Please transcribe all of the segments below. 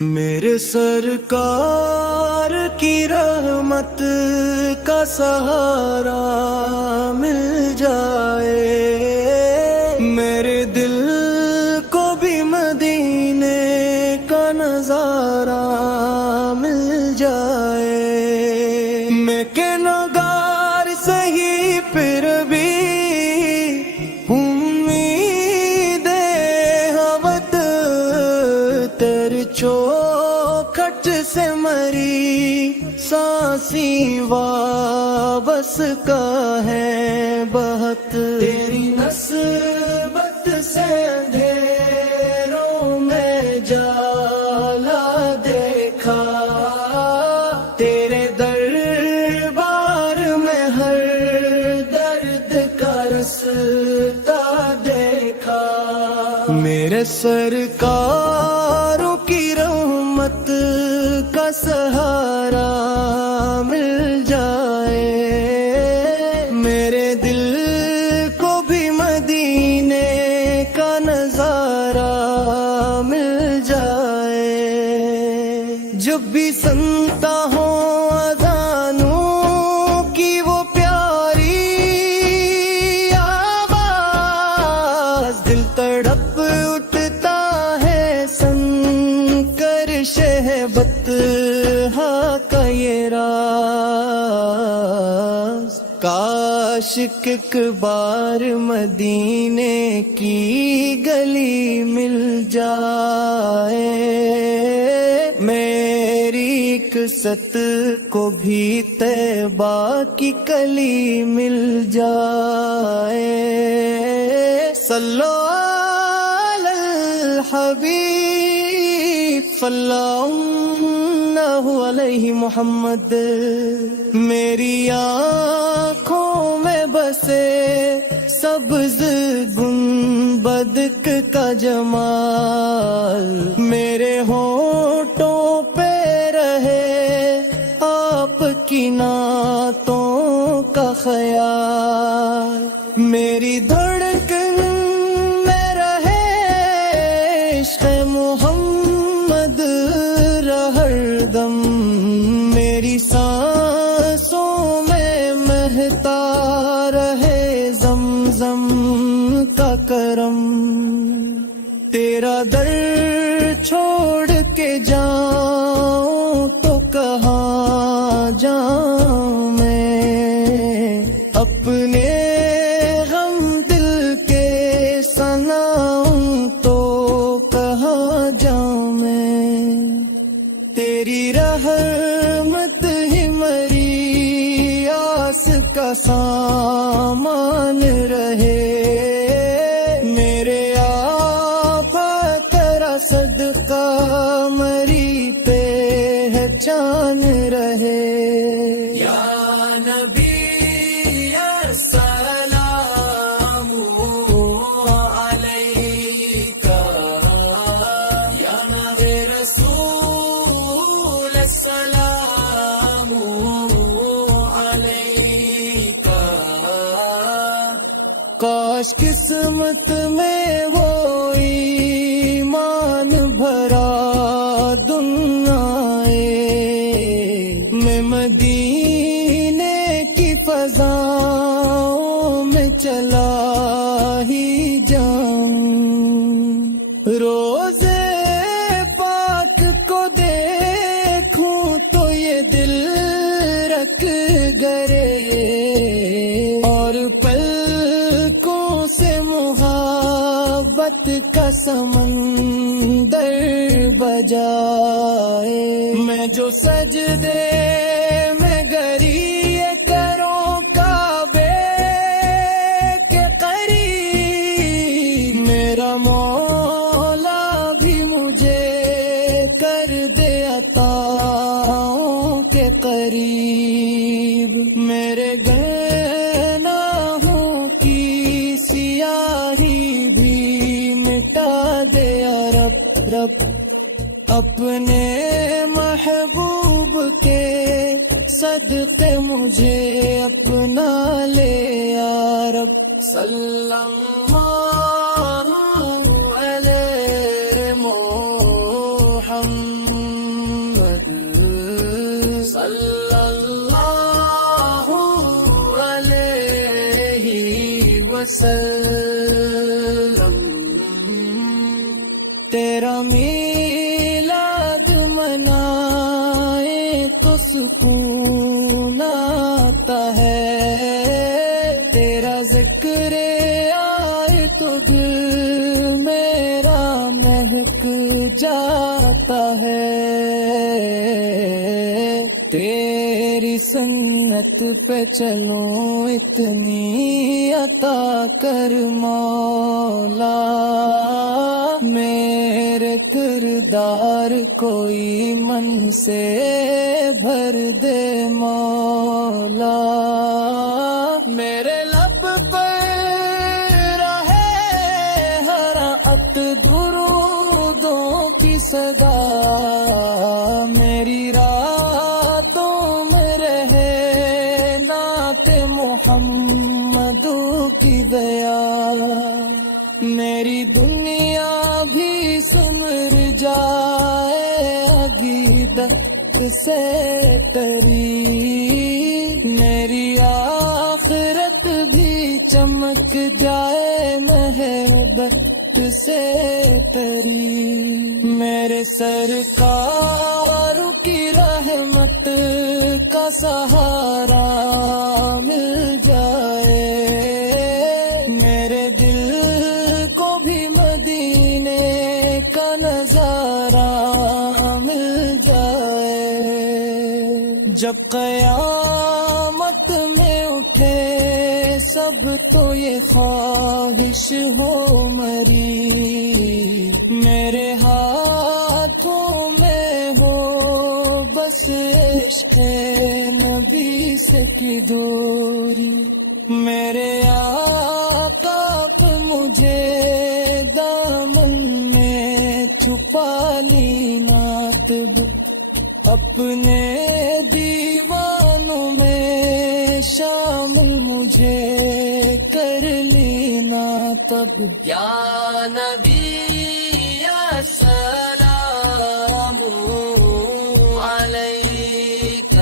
میرے سرکار کی رحمت کا سہارا مل جائے، میرے دل کو بھی مدینے کا نظارہ مل جائے۔ میں کہ نگار سہی پھر بھی امید ہمت تیری چوکھٹ سے مری سانسی وابس کا ہے بہت، تیری نسبت سے اندھیروں میں جالا دیکھا، تیرے دربار میں ہر درد کا رستا دیکھا۔ میرے سرکاروں کی رحمت کا سہارا مل جائے، میرے دل کو بھی مدینے کا نظارہ مل جائے۔ جب بھی سنتا ہوں اذانوں کی وہ پیاری آواز، دل تڑپ اٹھتا ہے سن کر شہبت ہاں کا یہ راز۔ کاش ایک بار مدینے کی گلی مل جائے، میری قصت کو بھی طیبہ کی کلی مل جائے۔ صلو علی الحبیب صلی اللہ علیہ محمد۔ میری آنکھوں میں بسے سبز گنبد کا جمال، میرے ہونٹوں پہ رہے آپ کی نعتوں کا خیال، میری دھڑکن میں رہے عشق محمد ہر دم، میری سانسوں میں مہتا رہے زمزم کا کرم۔ تیرا در چھوڑ کے جاؤں تو کہاں جاؤں میں، اپنے غم دل کے سناؤں تو کہاں جاؤں میں۔ تیری رحمت ہی میری آس کا سامان رہے، میرے آقا تیرا صدقہ مری پہچان رہے۔ یا نبی السلام علیکہ، یا نبی رسول السلام علیکہ۔ کاش قسمت میں وہ ایمان بھرا دن آئے، میں مدینے کی فضاؤں میں چلا ہی جاؤں، روزے پاک کو دیکھوں تو یہ دل رکھ گرے، اور پلکوں سے محبت کا سمندر بجائے۔ میں جو سجدے میں گریہ کروں کعبے کے قریب، میرا مولا بھی مجھے کر دے عطاؤں کے قریب، میرے گناہوں کی سیاہی بھی مٹا دے یا رب رب، اپنے محبوب کے صدقے مجھے اپنا لے یا رب۔ صلی اللہ علیہ محمد۔ تک صلی اللہ علیہ وسلم. تیرا میلاد منائے تو سکون آتا ہے، تیرا ذکر آئے تو دل میرا مہک جاتا ہے. تیری سنت پہ چلوں اتنی عطا کر مولا، میرے کردار کوئی من سے بھر دے مولا. میرے لب پر رہے ہر وقت درودوں کی صدا، میری راتوں میں رہے نعت محمد کی دیا. میری دنیا بھی سمر جائے عقیدت سے تری، میری آخرت بھی چمک جائے محبت سے تری. میرے سرکار کی رحمت کا سہارا مل جائے، میرے دل کو بھی مدینے کا نظارہ مل جائے. جب قیامت میں اٹھے سب تو یہ خواہش ہو مری، میرے ہاتھوں میں ہو بس عشق نبی سے کی دوری. میرے آقا پہ مجھے دامن میں چھپا لی ناتب، اپنے دیوانوں میں شامل مجھے کر لینا تب. یا نبی السلام علیک،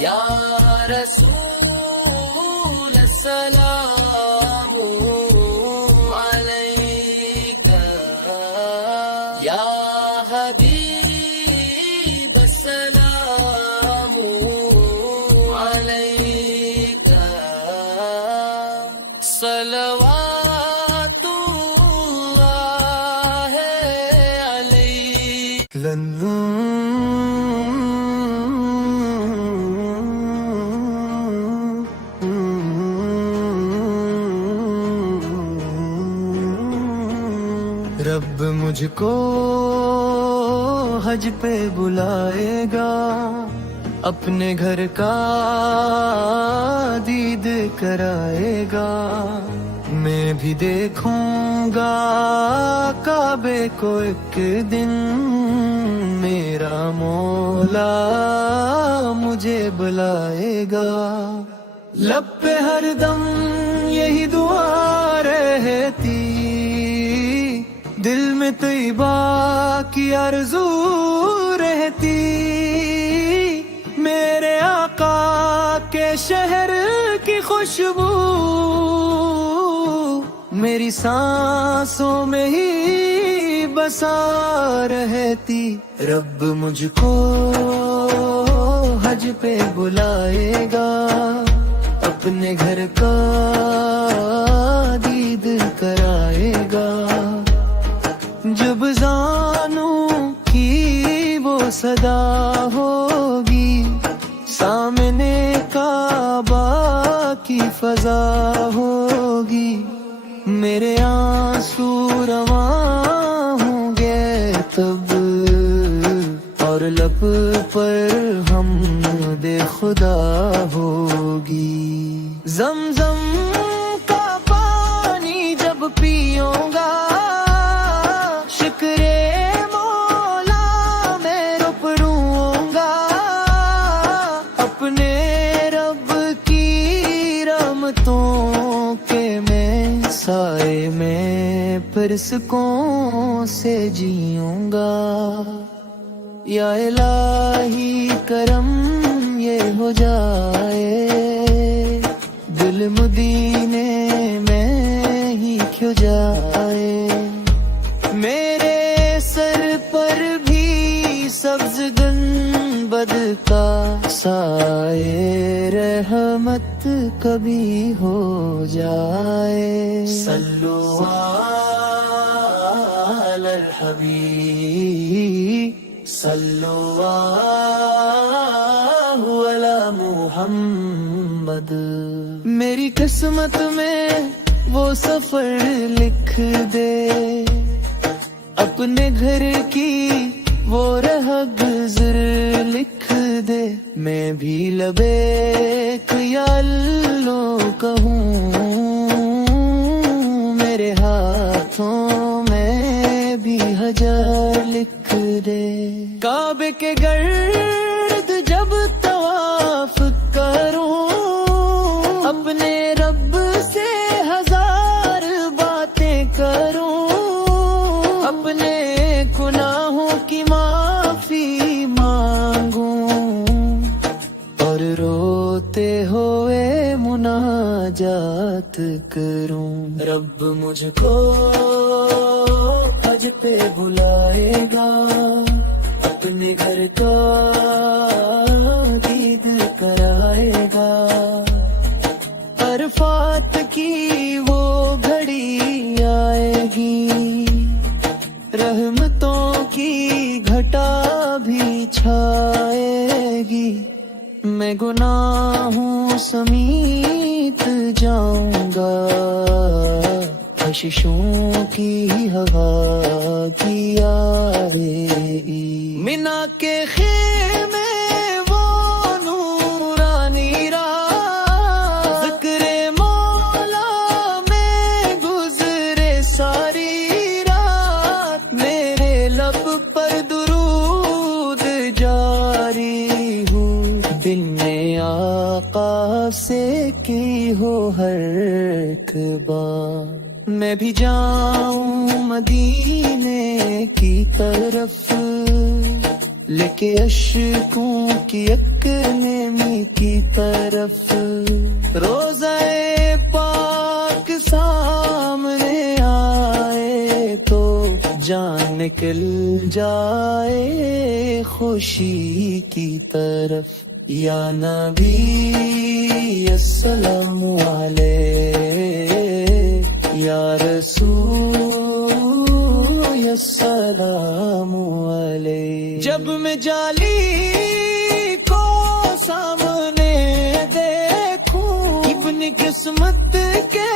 یا رسول السلام علیک، یا حبیب السلام علیک. صلوات اللہ علیک. رب مجھ کو حج پہ بلائے گا، اپنے گھر کا دید کرائے گا. میں بھی دیکھوں گا کعبے کو ایک دن، میرا مولا مجھے بلائے گا. لب پہ ہر دم یہی دعا رہتی، دل میں طیبہ کی آرزو رہتی. میرے آقا کے شہر کی خوشبو میری سانسوں میں ہی بسا رہتی. رب مجھ کو حج پہ بلائے گا، اپنے گھر کا دید کرائے گا. جب زانوں کی وہ صدا ہوگی، سامنے کعبہ کی فضا ہوگی، میرے آنسو رواں ہوں گے تب، اور لب پر حمد خدا ہوگی. زمزم کا پانی جب پیوں گا، شکر مولا میں روؤں گا. اپنے رب کی رحمتوں کے میں سائے میں پرسکوں سے جیوں گا. یا الہی کرم یہ ہو جائے، دل مدینے میں ہی کیوں جائے، میرے سر پر بھی سبز گنبد کا سائے رحمت کبھی ہو جائے، صلو علی الحبیب صلو علی محمد۔ میری قسمت میں وہ سفر لکھ دے، اپنے گھر کی وہ راہ گزر لکھ دے، میں بھی لبیک یا اللہ کہوں، میرے ہاتھوں میں بھی حجر لکھ دے، کعبے کے گرد جب طواف کروں، اپنے رب سے ہزار باتیں کروں، اپنے گناہوں کی معافی مانگوں، اور روتے ہوئے مناجات کروں، رب مجھ کو حج پہ بلائے گا، اپنے گھر کا دید کرائے گا، عرفات کی وہ گھڑی آئے گی، رحمتوں کی گھٹا بھی چھائے گی، میں گناہوں سمیت جاؤں گا، کششوں کی ہوا کی آئے گی، منا کے خیمے وہ نورانی راہ، ذکر مولا میں گزرے ساری رات، میرے لب پر درود جاری ہو، دل میں آقا سے کی ہو ہر ایک بات، میں بھی جاؤں مدینے کی طرف، لے کے اشکوں کی ایک نمی کی طرف، روزہ پاک سامنے آئے تو جان نکل جائے خوشی کی طرف، یا نبی السلام علیہ، یا رسول السلام علیہ، جب میں جالی کو سامنے دیکھوں، اپنی قسمت کے